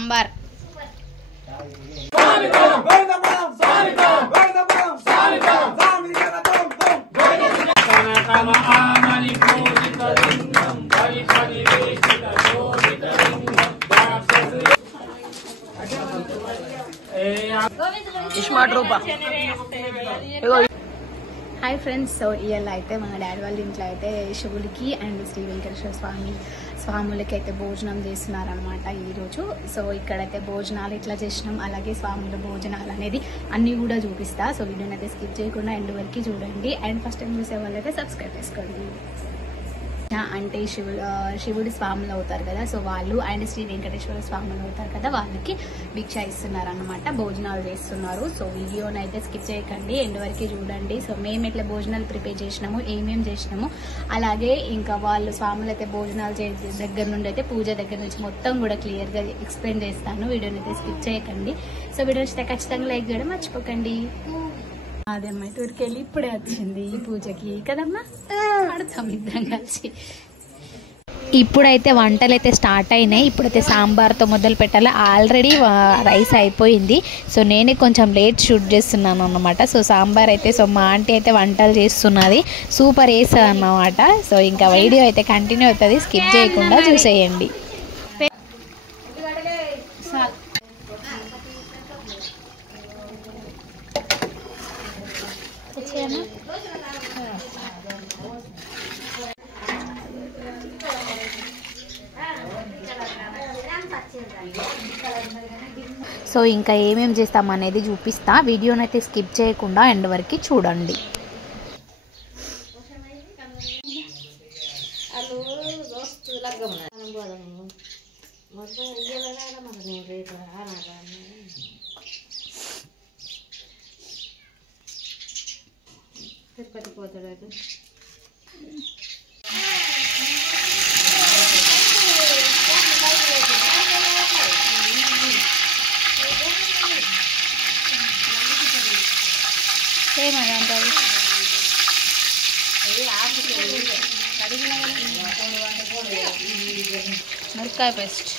Sambar. Hi friends, so ఇవాళ అయితే మా డాడీ వాళ్ళ ఇంట్లో అయితే శివుడికి అండ్ శ్రీ వెంకటేశ్వర స్వాములకి అయితే భోజనం చేస్తున్నారనమాట ఈరోజు. సో ఇక్కడైతే భోజనాలు ఇట్లా చేసినాం, అలాగే స్వాముల భోజనాలు అనేది అన్నీ కూడా చూపిస్తా. సో వీడియోని అయితే స్కిప్ చేయకుండా ఎండ్ వరకు చూడండి. అండ్ ఫస్ట్ టైం చూసే వాళ్ళైతే సబ్స్క్రైబ్ చేసుకోండి. అంటే శివుడి స్వాములు అవుతారు కదా, సో వాళ్ళు అండ్ శ్రీ వెంకటేశ్వర స్వాములు అవుతారు కదా, వాళ్ళకి భిక్ష ఇస్తున్నారు అనమాట, భోజనాలు చేస్తున్నారు. సో వీడియోని అయితే స్కిప్ చేయకండి, ఎండ్ వరకు చూడండి. సో మేము ఎట్లా భోజనాలు ప్రిపేర్ చేసినాము, ఏమేమి చేసినాము, అలాగే ఇంకా వాళ్ళు స్వాములు అయితే భోజనాలు దగ్గర నుండి అయితే పూజ దగ్గర నుంచి మొత్తం కూడా క్లియర్ గా ఎక్స్ప్లెయిన్ చేస్తాను. వీడియోని అయితే స్కిప్ చేయకండి. సో వీడియో నచ్చితే ఖచ్చితంగా లైక్ చేయడం మర్చిపోకండి. అదమ్మా టూర్కి వెళ్ళి ఇప్పుడే వచ్చింది ఈ పూజకి కదమ్మా, ఆడతాం ఇద్దరం కలిసి. ఇప్పుడైతే వంటలు అయితే స్టార్ట్ అయినాయి. ఇప్పుడైతే సాంబార్తో మొదలు పెట్టాలి. ఆల్రెడీ రైస్ అయిపోయింది. సో నేనే కొంచెం లేట్ షూట్ చేస్తున్నాను అన్నమాట. సో సాంబార్ అయితే మా ఆంటీ అయితే వంటలు చేస్తున్నది, సూపర్ వేస్తుంది అన్నమాట. సో ఇంకా వీడియో అయితే కంటిన్యూ అవుతుంది, స్కిప్ చేయకుండా చూసేయండి. సో ఇంకా ఏమేమి చేస్తాం అనేది చూపిస్తా. వీడియోని అయితే స్కిప్ చేయకుండా ఎండ్ వరకు చూడండి. మిరపకాయ పేస్ట్,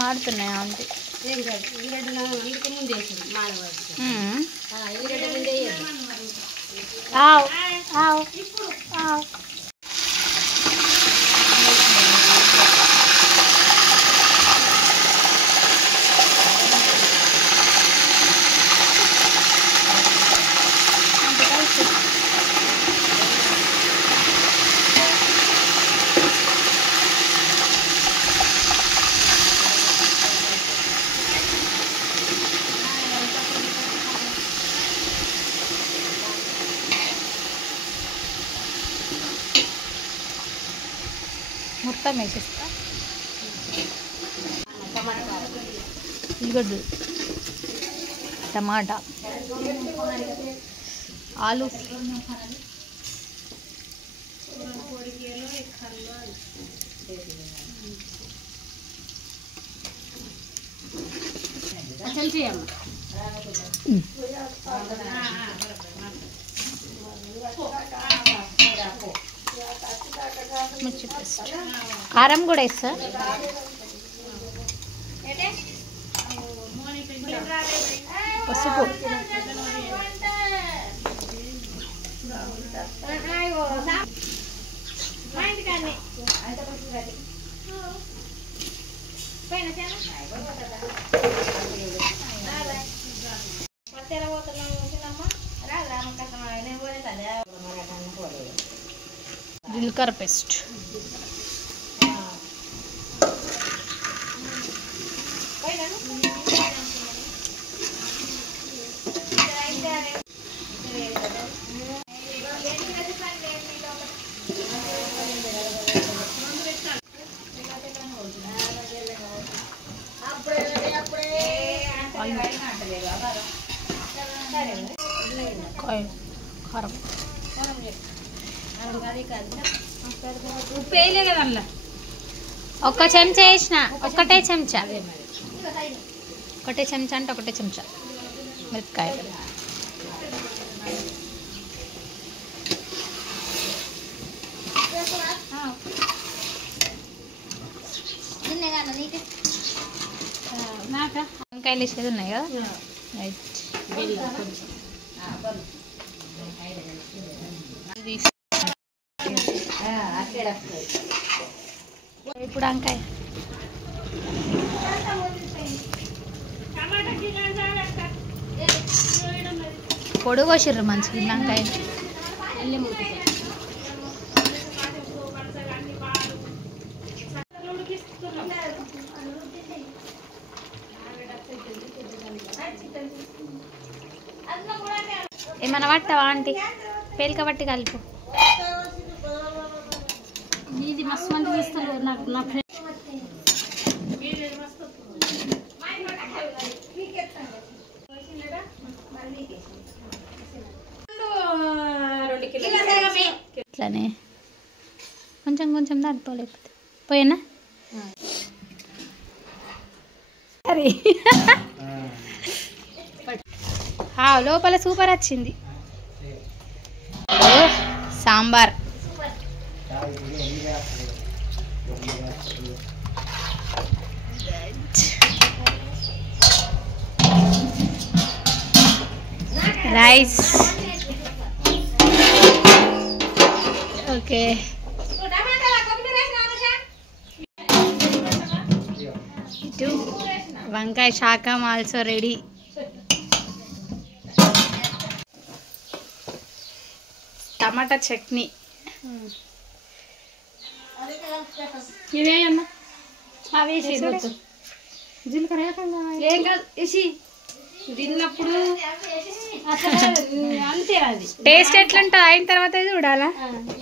మాడుతున్నాయి ఆంటీ. మొత్తం వేసేస్తా. ఉల్లిగడ్డలు, టమాటా, ఆలు, మిర్చి పేస్ట్, కారం కూడా వేస్తా. పసుపు, జీలకర్ర పేస్ట్, కారం, ఒక చెంచా వేసిన, ఒకటే చెంచా అంటే ఒకటే చెంచా మిరపకాయ, వంకాయలు వేసేది ఉన్నాయి కదా. ఇప్పుడు వంకాయ పొడుగు కోసిర్రు మంచిగా వంకాయ. ఏమన్నా పట్టవా ఆంటీ? పేలిక పట్టి కలుపు. ఇది మస్తు మంది తీస్తారు నాకు. నా ఫ్రెండ్ ఇట్లానే కొంచెం కొంచెం దాటిపోలేకపోతే పోయినా సరే. లోపల సూపర్ వచ్చింది. సాంబార్ రైస్. ఓకే ఇటు వంకాయ శాకం ఆల్సో రెడీ. టమాటా చట్నీ. ఇవేయమ్మా అవేసి జీలకర్ర ఏం కాదు వేసి తిన్నప్పుడు అంతే. అది టేస్ట్ ఎట్లుంటుంది అయిన తర్వాత చూడాలా.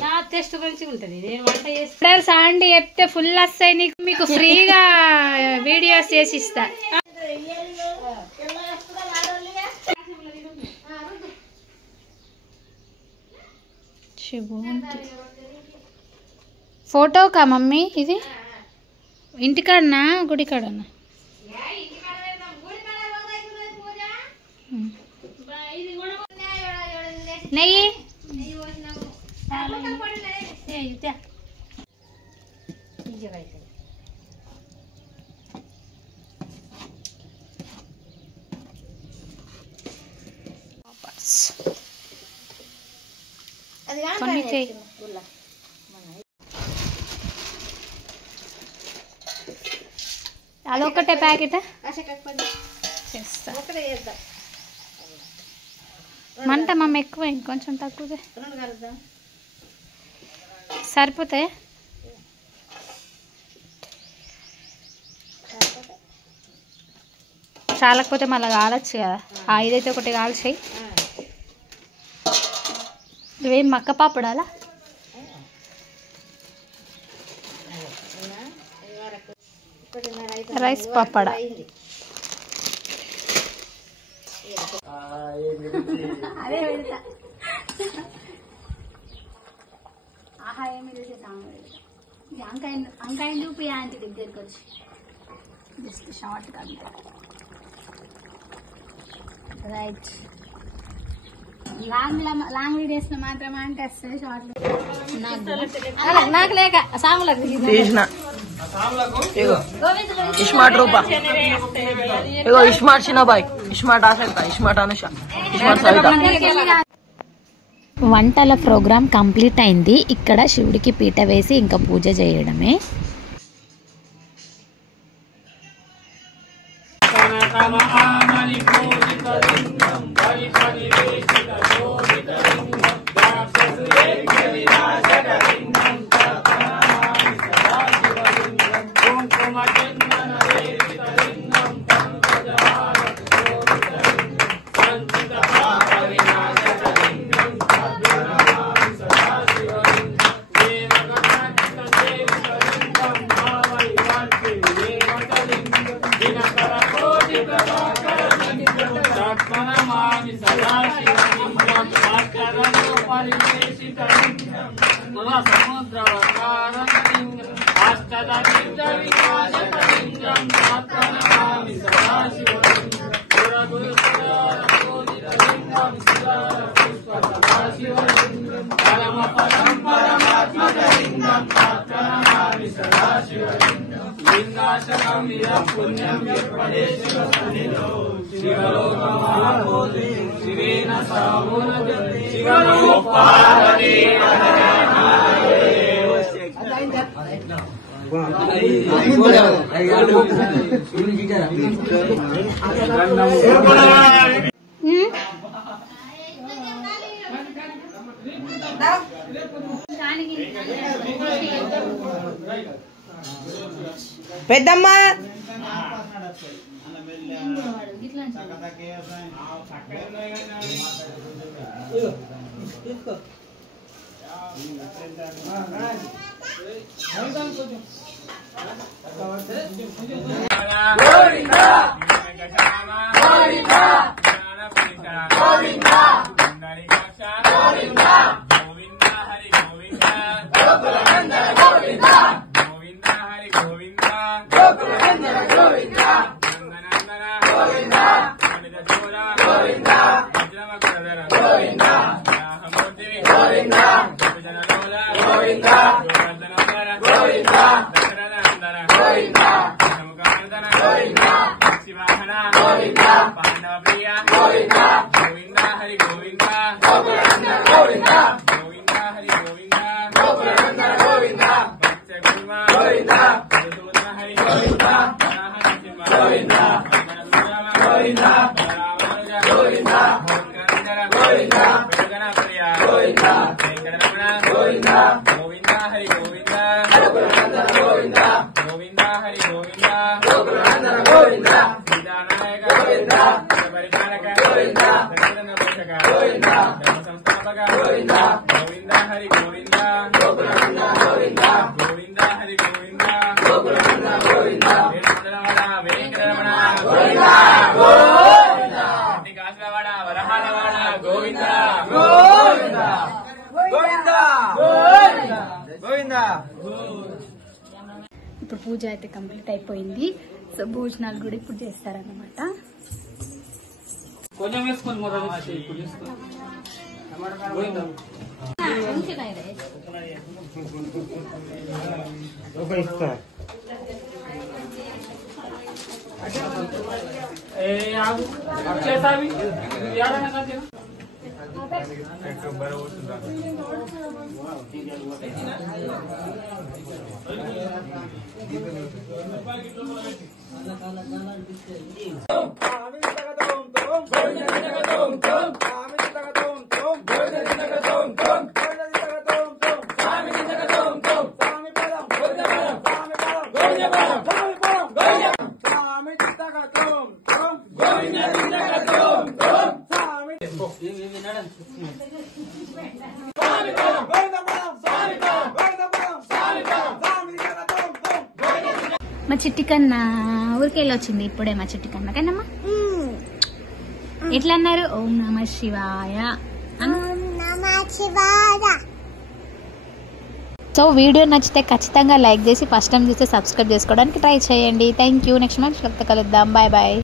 నా టేస్ట్ మంచిగా ఉంటుంది. నేను వంట చేస్తా సాండి చెప్తే ఫుల్ వస్తాయి నీకు. మీకు ఫ్రీగా వీడియోస్ చేసి ఇస్తా. ఫోటోకా మమ్మీ? ఇది ఇంటికాడనా గుడికాడనా? నెయ్యి అదొక్కటే ప్యాకెట్ చేస్తా. మంట మమ్మ ఎక్కువ ఇంకొంచెం తక్కువ సరిపోతాయి. చాలకపోతే మళ్ళీ కాలచ్చు కదా. ఇదైతే ఒకటి కాల్చేయి. ఇవేం మక్క పాపడాలా? రైస్ పప్పడా. వంకాయ చూపి ఆంటీ దగ్గరికి వచ్చి జస్ట్ షార్ట్ గా. రైట్. లాంగ్ వీడియోస్ లో మాత్రం అంటే వస్తుంది. షార్ట్ నాకు లేక సాములకు ఇస్మార్ట్ రూపా ఇగో ఇస్మార్ట్ చిన్నబాయ్, ఇస్మార్ట్ ఆసక్త, ఇస్మార్ట్ అనుష, ఇస్మార్ట్ సవిత. వంటల ప్రోగ్రాం కంప్లీట్ అయింది. ఇక్కడ శివుడికి పీట వేసి ఇంకా పూజ చేయడమే. పరమాత్మ పెద్దమ్మ ఇప్పుడు పూజ అయితే కంప్లీట్ అయిపోయింది. సో భోజనాలు కూడా ఇప్పుడు చేస్తారన్నమాట. మా చిట్టి కన్నా ఊరికెళ్ళి వచ్చింది ఇప్పుడే. మా చిట్టి కన్నా కన్నమ్మా ఎట్లా అన్నారు? ఓం నమ శివాయ. సో వీడియో నచ్చితే ఖచ్చితంగా లైక్ చేసి ఫస్ట్ టైం చూస్తే సబ్స్క్రైబ్ చేసుకోవడానికి ట్రై చేయండి. Thank you. నెక్స్ట్ మంత్ కలుద్దాం. Bye bye.